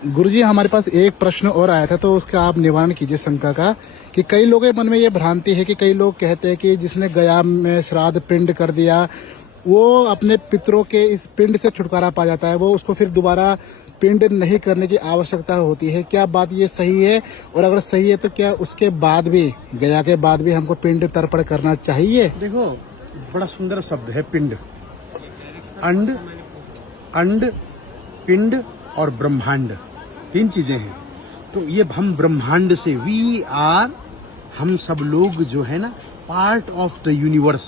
गुरुजी, हमारे पास एक प्रश्न और आया था, तो उसका आप निवारण कीजिए शंका का। कि कई लोगों के मन में ये भ्रांति है कि कई लोग कहते हैं कि जिसने गया में श्राद्ध पिंड कर दिया, वो अपने पितरों के इस पिंड से छुटकारा पा जाता है, वो उसको फिर दोबारा पिंड नहीं करने की आवश्यकता होती है। क्या बात ये सही है? और अगर सही है तो क्या उसके बाद भी, गया के बाद भी हमको पिंड तर्पण करना चाहिए? देखो, बड़ा सुंदर शब्द है पिंड। अंड, अंड, पिंड और ब्रह्मांड, तीन चीजें हैं। तो ये हम ब्रह्मांड से, वी आर, हम सब लोग जो है ना, part of the universe,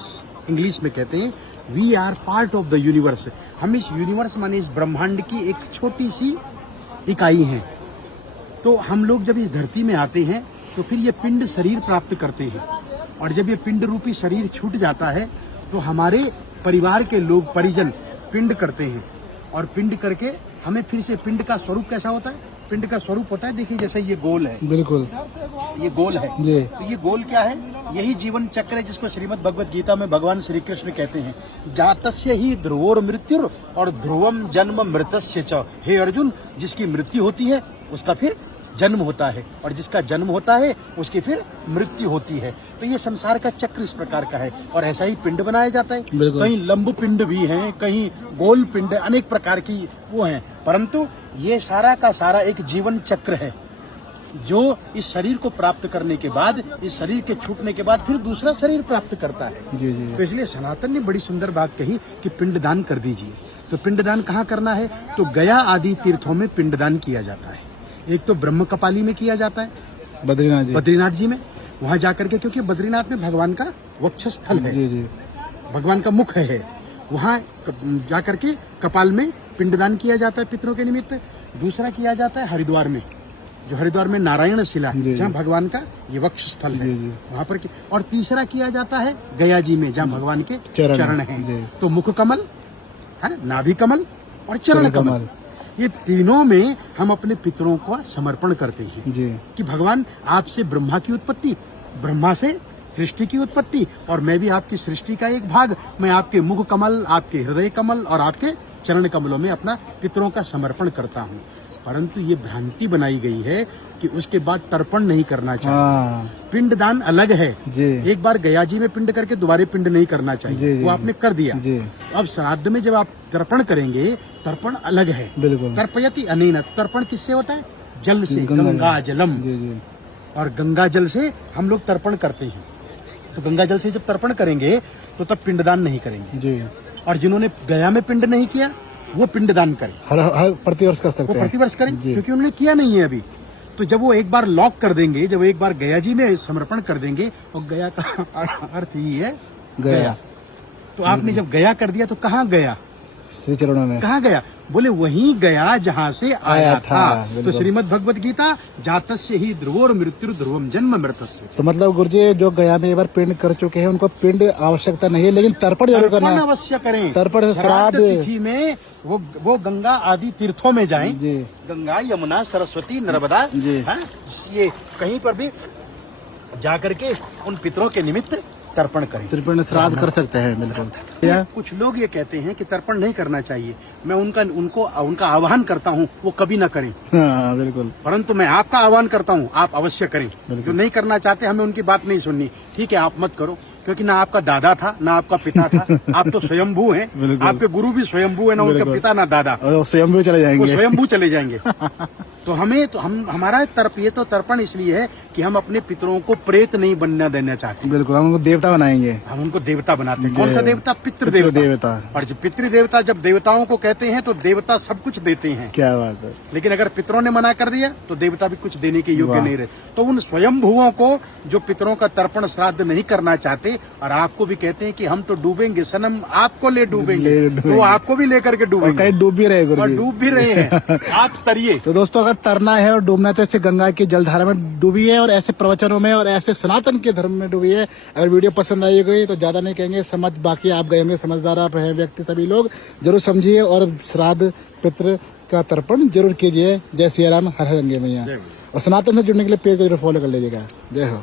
English में कहते हैं we are part of the universe. हम इस यूनिवर्स माने इस ब्रह्मांड की एक छोटी सी इकाई हैं। तो हम लोग जब इस धरती में आते हैं तो फिर ये पिंड शरीर प्राप्त करते हैं, और जब ये पिंड रूपी शरीर छूट जाता है तो हमारे परिवार के लोग, परिजन पिंड करते हैं, और पिंड करके हमें फिर से, पिंड का स्वरूप कैसा होता है? पिंड का स्वरूप होता है, देखिए जैसे ये गोल है, बिल्कुल ये गोल है जी। तो ये गोल क्या है? यही जीवन चक्र है, जिसको श्रीमद् भगवत गीता में भगवान श्री कृष्ण कहते हैं, जातस्य ही ध्रुवोर मृत्यु और ध्रुवम जन्म मृतस्य च। हे अर्जुन, जिसकी मृत्यु होती है उसका फिर जन्म होता है, और जिसका जन्म होता है उसकी फिर मृत्यु होती है। तो ये संसार का चक्र इस प्रकार का है, और ऐसा ही पिंड बनाया जाता है। कहीं लंब पिंड भी हैं, कहीं गोल पिंड, अनेक प्रकार की वो हैं, परंतु ये सारा का सारा एक जीवन चक्र है, जो इस शरीर को प्राप्त करने के बाद, इस शरीर के छूटने के बाद फिर दूसरा शरीर प्राप्त करता है। जी जी। तो इसलिए सनातन ने बड़ी सुंदर बात कही कि पिंडदान कर दीजिए। तो पिंडदान कहाँ करना है? तो गया आदि तीर्थों में पिंडदान किया जाता है। एक तो ब्रह्म कपाली में किया जाता है, बद्रीनाथ जी में, वहां जाकर के, क्योंकि बद्रीनाथ में भगवान का वक्षस्थल है, जी जी। भगवान का मुख है, वहां जाकर के कपाल में पिंडदान किया जाता है पितरों के निमित्त। दूसरा किया जाता है हरिद्वार में, जो हरिद्वार में नारायण शिला है, जहाँ भगवान का ये वक्षस्थल है, वहां पर। और तीसरा किया जाता है गया जी में, जहाँ भगवान के चरण हैं। तो मुख कमल है, नाभि कमल और चरण कमल, ये तीनों में हम अपने पितरों का समर्पण करते हैं जी। कि भगवान, आपसे ब्रह्मा की उत्पत्ति, ब्रह्मा से सृष्टि की उत्पत्ति, और मैं भी आपकी सृष्टि का एक भाग, मैं आपके मुख कमल, आपके हृदय कमल और आपके चरण कमलों में अपना पितरों का समर्पण करता हूँ। परंतु ये भ्रांति बनाई गई है कि उसके बाद तर्पण नहीं करना चाहिए। पिंडदान अलग है जी। एक बार गया जी में पिंड करके दोबारा पिंड नहीं करना चाहिए जी, वो आपने कर दिया जी। अब श्राद्ध में जब आप तर्पण करेंगे, तर्पण अलग है। तर्पयति अनेन, तर्पण किससे होता है? जल से, गंगा जलम, और गंगा जल से हम लोग तर्पण करते हैं। तो गंगा जल से जब तर्पण करेंगे तो तब पिंडदान नहीं करेंगे जी। और जिन्होंने गया में पिंड नहीं किया वो पिंडदान करें, हर प्रतिवर्ष कर सकते हैं, वो प्रतिवर्ष करें, क्योंकि उन्होंने किया नहीं है अभी। तो जब वो एक बार लॉक कर देंगे, जब एक बार गया जी में समर्पण कर देंगे, और गया का अर्थ ही है गया, तो आपने जब गया कर दिया तो कहाँ गया? श्री चरणों में। कहाँ गया? बोले वहीं गया जहाँ से आया था। तो श्रीमद् भगवत गीता, जातस्य ही ध्रुवोर मृत्यु ध्रुवम जन्म मृतस्य। तो मतलब गुरुजी, जो गया में एक बार पिंड कर चुके हैं उनको पिंड आवश्यकता नहीं है, लेकिन तर्पण जरूर करना है, अवश्य करें। तर्पण श्राद्ध तिथि में वो गंगा आदि तीर्थों में जाएं, गंगा, यमुना, सरस्वती, नर्मदा, ये कहीं पर भी जाकर के उन पितरों के निमित्त तर्पण करें। तर्पण श्राद्ध कर सकते हैं, बिल्कुल। कुछ लोग ये कहते हैं कि तर्पण नहीं करना चाहिए। मैं उनका आह्वान करता हूँ, वो कभी ना करें। बिल्कुल। परंतु मैं आपका आह्वान करता हूँ, आप अवश्य करें। जो नहीं करना चाहते, हमें उनकी बात नहीं सुननी, ठीक है, आप मत करो, क्योंकि ना आपका दादा था ना आपका पिता था, आप तो स्वयंभू हैं। आपके गुरु भी स्वयंभू है, ना उनके पिता ना दादा, स्वयंभू चले जाएंगे, वो स्वयंभू चले जाएंगे। तो हमारा ये तो तर्पण इसलिए है कि हम अपने पितरों को प्रेत नहीं बनना देना चाहते। बिल्कुल, हम उनको देवता बनाएंगे, हम उनको देवता बनाते हैं। कौन सा देवता? पितृ देवता। और जब पितृ देवता, जब देवताओं को कहते हैं तो देवता सब कुछ देते हैं। क्या बात है। लेकिन अगर पितरों ने मना कर दिया तो देवता भी कुछ देने के योग्य नहीं रहे। तो उन स्वयंभुओं को, जो पितरों का तर्पण श्राद्ध नहीं करना चाहते और आपको भी कहते हैं कि हम तो डूबेंगे सनम, आपको ले डूबेंगे, तो आपको भी लेकर के डूबेंगे, कहीं डूब भी रहे, और डूब भी रहे हैं, आप तरिए। तो दोस्तों, अगर तरना है और डूबना है तो ऐसे गंगा की जलधारा में डूबी है, और ऐसे प्रवचनों में और ऐसे सनातन के धर्म में डूबी है। अगर वीडियो पसंद आई गई तो ज्यादा नहीं कहेंगे, समझ, बाकी आप गए होंगे, समझदार आप हैं व्यक्ति, सभी लोग जरूर समझिए और श्राद्ध पितृ का तर्पण जरूर कीजिए। जय सिया राम, हर हर गंगे मैया। और सनातन से जुड़ने के लिए पेज को जरूर फॉलो कर लीजिएगा। जय हो।